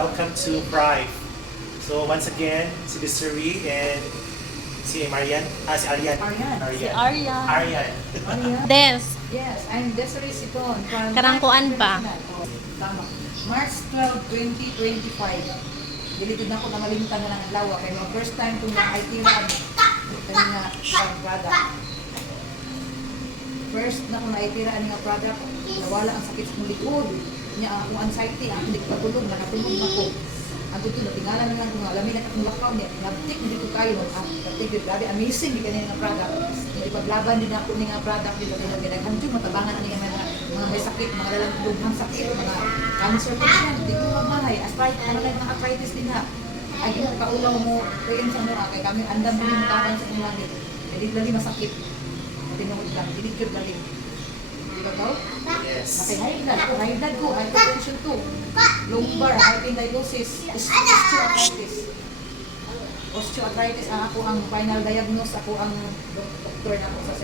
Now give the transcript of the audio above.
welcome to Thrive. So once again, si Desiree and si Marian, si Arian. Si Arian. Aryan. Arian. Maria? Des. Yes, I'm Desiree Siton. From Karangkuan ba? Oh, tama. March 12, 2025. Dilitid na ako na malimtan na ng adlaw. Kaya mga first time kong na-ITRAN. Kaya nga product. First na kung na-ITRAN nga product, nawala ang sakit sa likod. Niya akong anxiety, ang hindi ko pagulog, nakatulog na ko. Ang tuto na tingala naman kung alamin na akong lakaw niya. Nabtik na dito kayo. Nabtik dito. Grabe, amazing di kanina nga product. Hindi paglaban din ako ni nga product dito. Naghantyong matabangan ang mga may sakit, mga lalang sakit, mga cancer patient. Hindi ko magmahay. Arthritis din ha. Ay, yung kaulaw mo, kuyin sa mura. Kaya kami andam mo yung takan sa inyong langit. Hindi lagi masakit. Tinungod lang. Hindi ko galing. Di ba ko? Yes. High blood ko, hypertension ko, lumbar, hyperthyrosis, osteoarthritis. Osteoarthritis ang ako ang final diagnose, ako ang doktor na ako sa